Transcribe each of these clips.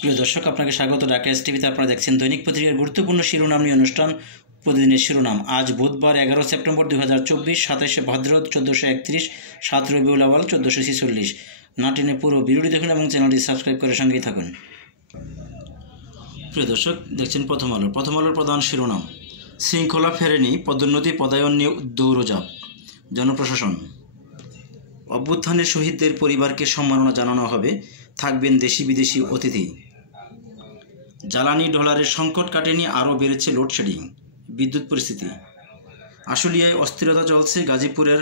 প্রিয় দর্শক, আপনাকে স্বাগত ঢাকা এস টিভিতে। আপনারা দেখছেন দৈনিক পত্রিকার গুরুত্বপূর্ণ শিরোনাম নিয়ে অনুষ্ঠান প্রতিদিনের শিরোনাম। আজ বুধবার 11 সেপ্টেম্বর 2024, 27শে ভাদ্র 1431, 7 রবিউল আওয়াল 1446। নাটিনে পুরো ভিডিওটি দেখুন এবং চ্যানেলটি সাবস্ক্রাইব করে সঙ্গেই থাকুন। প্রিয় দর্শক, দেখছেন প্রথম আলোর প্রধান শিরোনাম। শৃঙ্খলা ফেরেনি, পদোন্নতি পদায়ন নিয়ে দৌড়ঝাঁপ। জনপ্রশাসন। অভ্যুত্থানের শহীদদের পরিবারকে সম্মাননা জানানো হবে, থাকবেন দেশি বিদেশি অতিথি। জ্বালানি ডলারের সংকট কাটেনি, আরও বেড়েছে লোডশেডিং। বিদ্যুৎ পরিস্থিতি। আশুলিয়ায় অস্থিরতা চলছে, গাজীপুরের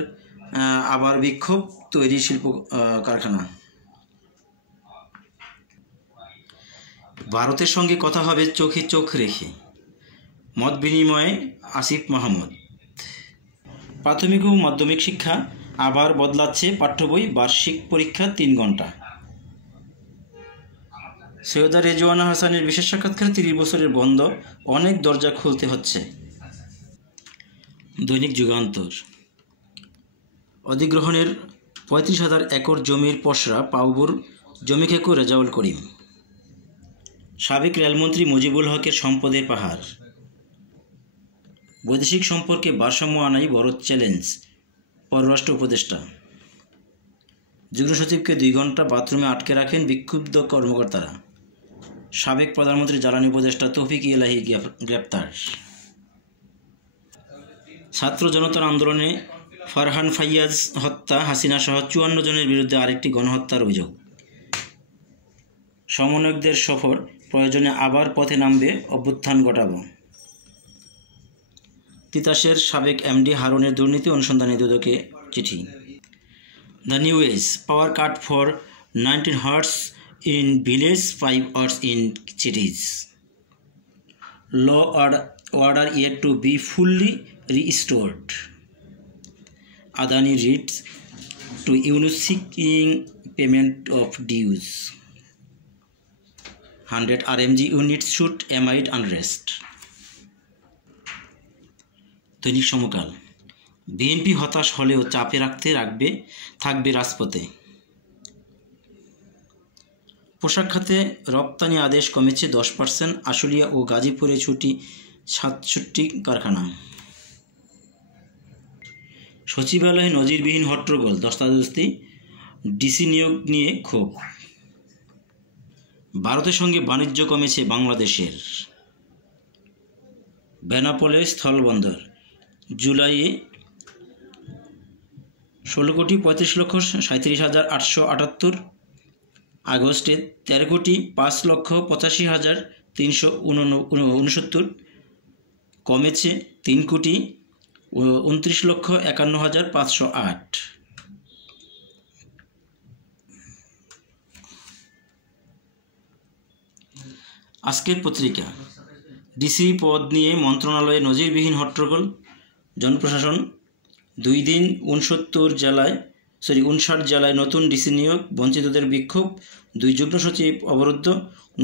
আবার বিক্ষোভ, তৈরি শিল্প কারখানা। ভারতের সঙ্গে কথা হবে চোখে চোখ রেখে, মত বিনিময়ে আসিফ মাহমুদ। প্রাথমিক ও মাধ্যমিক শিক্ষা আবার বদলাচ্ছে পাঠ্য বই, বার্ষিক পরীক্ষা 3 ঘন্টা। সৈয়দা রেজওয়ানা হাসানের বিশেষ সাক্ষাৎকার, 30 বছরের বন্ধ, অনেক দরজা খুলতে হচ্ছে। দৈনিক যুগান্তর। অধিগ্রহণের 35,000 একর জমির পসরা, পাউবুর জমি খেকো রেজাউল করিম। সাবেক রেলমন্ত্রী মুজিবুল হকের সম্পদের পাহাড়। বৈদেশিক সম্পর্কে ভারসাম্য আনাই বড় চ্যালেঞ্জ, পররাষ্ট্র উপদেষ্টা। যুগ্ম সচিবকে 2 ঘন্টা বাথরুমে আটকে রাখেন বিক্ষুব্ধ কর্মকর্তারা। সাবেক প্রধানমন্ত্রী জ্বালানি উপদেষ্টা তৌফিক ইলাহি গ্রেপ্তার। ছাত্র জনতার আন্দোলনে ফারহান ফাইয়াজ হত্যা, হাসিনা সহ 54 জনের বিরুদ্ধে আরেকটি গণহত্যার অভিযোগ। সমন্বয়কদের সফর, প্রয়োজনে আবার পথে নামবে, অভ্যুত্থান ঘটাবো। তিতাসের সাবেক এমডি হারুনের দুর্নীতি অনুসন্ধানে দুদকে চিঠি। The New Age, power cut for 19 hours in village, 5 hours in cities. Law order yet to be fully restored. Adani reads to Yunus seeking payment of dues. 100 RMG units shoot amid unrest. দৈনিক সমকাল। BNP হতাশ হলেও চাপে থাকবে রাজপথে। পোশাক খাতে রপ্তানি আদেশ কমেছে 10%, আশুলিয়া ও গাজীপুরে ছুটি 67 কারখানা। সচিবালয়ে নজিরবিহীন হট্টগোল, ধস্তাধস্তি, ডিসি নিয়োগ নিয়ে ক্ষোভ। ভারতের সঙ্গে বাণিজ্য কমেছে বাংলাদেশের। বেনাপোলে স্থলবন্দর, জুলাইয়ে 16,35,37,878, আগস্টে 13,05,85,369, কমেছে 3,29,51,508। আজকের পত্রিকা। ডিসি পদ নিয়ে মন্ত্রণালয়ে নজিরবিহীন হট্টগোল। জনপ্রশাসন। 2 দিন 59 জেলায় নতুন ডিসি নিয়োগ, বঞ্চিতদের বিক্ষোভ, 2 যুগ্ম সচিব অবরুদ্ধ,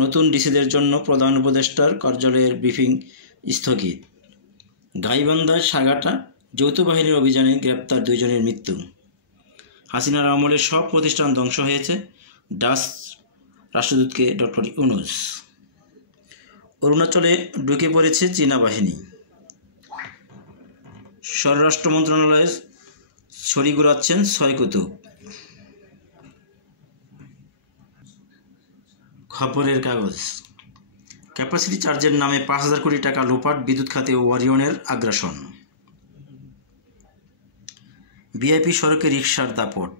নতুন ডিসিদের জন্য প্রধান উপদেষ্টার কার্যালয়ের ব্রিফিং স্থগিত। গাইবান্ধায় সাগাটা যৌথ বাহিনীর অভিযানে গ্রেপ্তার 2 জনের মৃত্যু। হাসিনার আমলে সব প্রতিষ্ঠান ধ্বংস হয়েছে, ডাচ রাষ্ট্রদূতকে ডক্টর ইউনূস। অরুণাচলে ঢুকে পড়েছে চীনা বাহিনী। স্বরাষ্ট্র মন্ত্রণালয়ে ছড়ি ঘুরাচ্ছেন 6 কুতুব। খবরের কাগজ। ক্যাপাসিটি চার্জের নামে 5,000 কোটি টাকা লোপাট, বিদ্যুৎ খাতে ওয়ারিয়নের আগ্রাসন। ভিআইপি সড়কে রিকশার দাপট।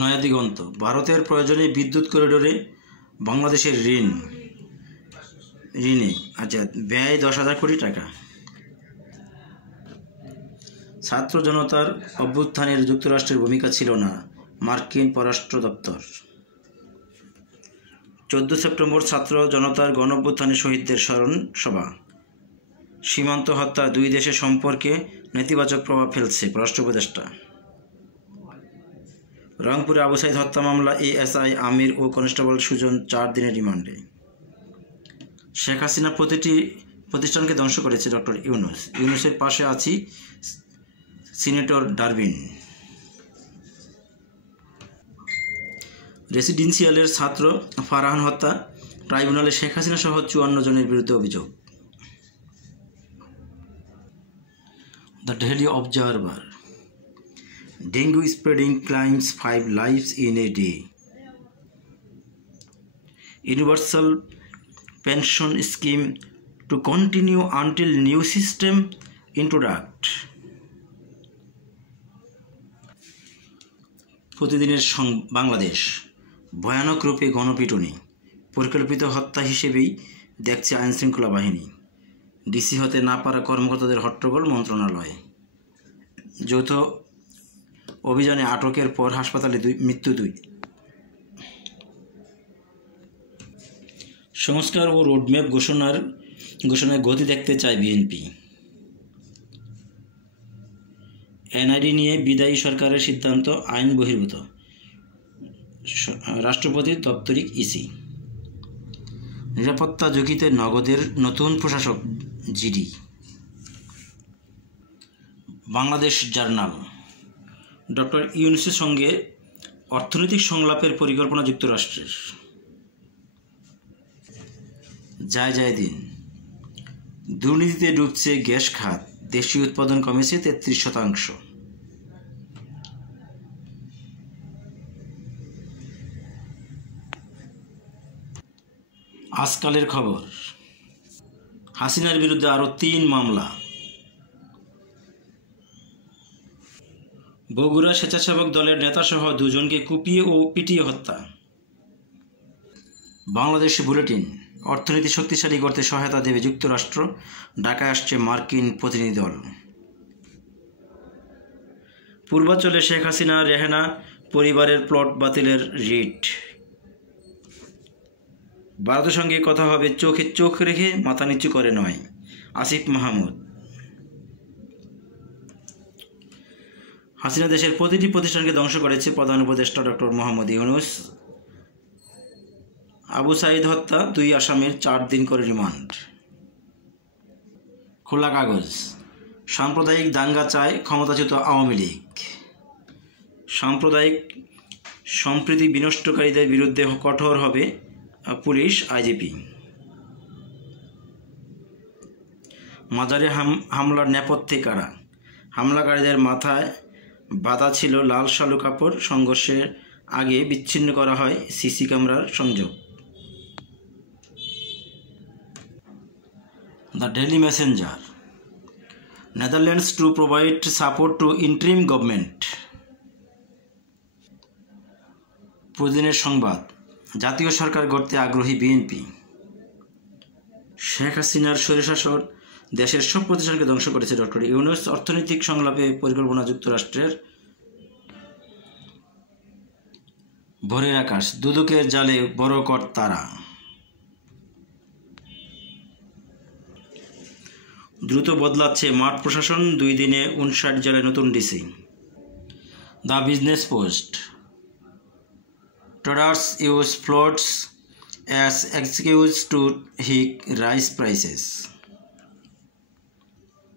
নয়া দিগন্ত, ভারতের প্রয়োজনে বিদ্যুৎ করিডোরে বাংলাদেশের ঋণে ব্যয় 10,000 কোটি টাকা। ছাত্র জনতার অভ্যুত্থানের যুক্তরাষ্ট্রের ভূমিকা ছিল না, মার্কিন পররাষ্ট্র দপ্তর। 14 সেপ্টেম্বর ছাত্র জনতার গণঅভ্যুত্থানের শহীদদের স্মরণ সভা। সীমান্ত হত্যা 2 দেশের সম্পর্কে নেতিবাচক প্রভাব ফেলছে, পররাষ্ট্র উপদেষ্টা। রংপুরে আবু সাঈদ হত্যা মামলা, এএসআই আমির ও কনস্টেবল সুজন 4 দিনের রিমান্ডে। শেখ হাসিনা প্রতিটি প্রতিষ্ঠানকে ধ্বংস করেছে ডক্টর ইউনূসের পাশে আছি, সিনেটর ডারবিন। রেসিডেন্সিয়ালের ছাত্র ফারহান হত্যা, ট্রাইব্যুনালে শেখ হাসিনা সহ 54 জনের বিরুদ্ধে অভিযোগ। The daily observer, dengue spreading climbs 5 lives in a day। Universal pension scheme to continue until new system introduced। প্রতিদিনের বাংলাদেশ, ভয়ানক রূপে গণপিটুনি, পরিকল্পিত হত্যা হিসেবেই দেখছে আইনশৃঙ্খলা বাহিনী। ডিসি হতে না পারা কর্মকর্তাদের হট্টগোল মন্ত্রণালয়ে। যৌথ অভিযানে আটকের পর হাসপাতালে মৃত্যু 2। সংস্কার ও রোডম্যাপ ঘোষণায় গতি দেখতে চায় বিএনপি। এনআইডি নিয়ে বিদায়ী সরকারের সিদ্ধান্ত আইন বহির্ভূত, রাষ্ট্রপতির দপ্তরিক ইসি। নিরাপত্তা ঝুঁকিতে নগদের নতুন প্রশাসক জিডি। বাংলাদেশ জার্নাল, ডক্টর ইউনূসের সঙ্গে অর্থনৈতিক সংলাপের পরিকল্পনা যুক্তরাষ্ট্রের। দিন, দুর্নীতিতে ডুবছে গ্যাস খাত, দেশীয় উৎপাদন কমেছে 33%। আজকালের খবর, হাসিনার বিরুদ্ধে আরও 3 মামলা। বগুড়া স্বেচ্ছাসেবক দলের নেতাসহ 2 জনকে কুপিয়ে ও পিটিয়ে হত্যা। বাংলাদেশ বুলেটিন, অর্থনীতি শক্তিশালী করতে সহায়তা দেবে যুক্তরাষ্ট্র, ঢাকায় আসছে মার্কিন প্রতিনিধি দল। পূর্বাঞ্চলে শেখ হাসিনা রেহানা পরিবারের প্লট বাতিলের রিট। ভারতের সঙ্গে কথা হবে চোখে চোখ রেখে, মাথা নিচু করে নয়, আসিফ মাহমুদ। হাসিনা দেশের প্রতিটি প্রতিষ্ঠানকে ধ্বংস করেছে, প্রধান উপদেষ্টা ডক্টর মোহাম্মদ ইউনূস। আবু সাঈদ হত্যা, 2 আসামির 4 দিন করে রিমান্ড। খোলা কাগজ, সাম্প্রদায়িক দাঙ্গা চায় ক্ষমতাচ্যুত আওয়ামী লীগ। সাম্প্রদায়িক সম্প্রীতি বিনষ্টকারীদের বিরুদ্ধে কঠোর হবে পুলিশ, আইজিপি। মাজারে হামলার নেপথ্যে কারা? হামলাকারীদের মাথায় বাঁধা ছিল লাল শালু কাপড়। সংঘর্ষের আগে বিচ্ছিন্ন করা হয় সিসি ক্যামেরার সংযোগ। The daily Messenger, Netherlands to provide support to interim government. প্রতিদিনের সংবাদ, জাতীয় সরকার গড়তে আগ্রহী বিএনপি। শেখ হাসিনার স্বৈরশাসন দেশের সব প্রতিষ্ঠানকে ধ্বংস করেছে ডক্টর ইউনূস। অর্থনৈতিক সংলাপে পরিকল্পনা যুক্তরাষ্ট্রের। ভোরের আকাশ, দুদকের জালে বড় কর তারা। দ্রুত বদলাচ্ছে মাঠ প্রশাসন, 2 দিনে 59 জেলায় নতুন DC. The business post, traders use floats as excuse to hike rice prices।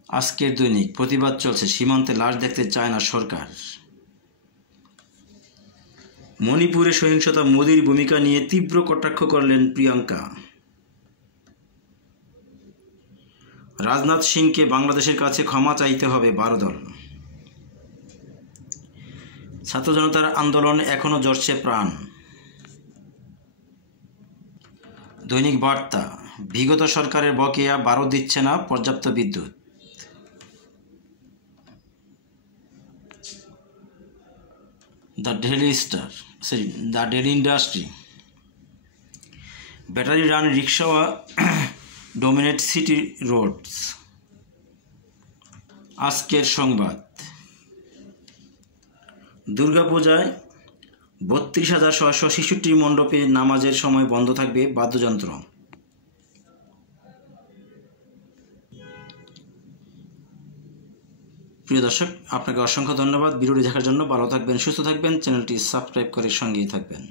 আজকের দৈনিক, প্রতিবাদ চলছে, সীমান্তে লাশ দেখতে চায় না সরকার। মণিপুরে সহিংসতা, মোদির ভূমিকা নিয়ে তীব্র কটাক্ষ করলেন প্রিয়াঙ্কা। রাজনাথ সিংকে বাংলাদেশের কাছে ক্ষমা চাইতে হবে 12 দল। ছাত্র জনতার আন্দোলন এখনো জ্বলছে প্রাণ। দৈনিক বার্তা, বিগত সরকারের বকেয়া 12 দিচ্ছে না পর্যাপ্ত বিদ্যুৎ। The Daily Industry, battery run rickshaw dominate city roads. আজকের সংবাদ, দুর্গাপূজায় 32,666 মণ্ডপে নামাজের সময় বন্ধ থাকবে বাদ্যযন্ত্র। প্রিয় দর্শক, আপনাকে অসংখ্য ধন্যবাদ ভিডিওটি দেখার জন্য। ভালো থাকবেন, সুস্থ থাকবেন, চ্যানেলটি সাবস্ক্রাইব করে সঙ্গেই থাকবেন।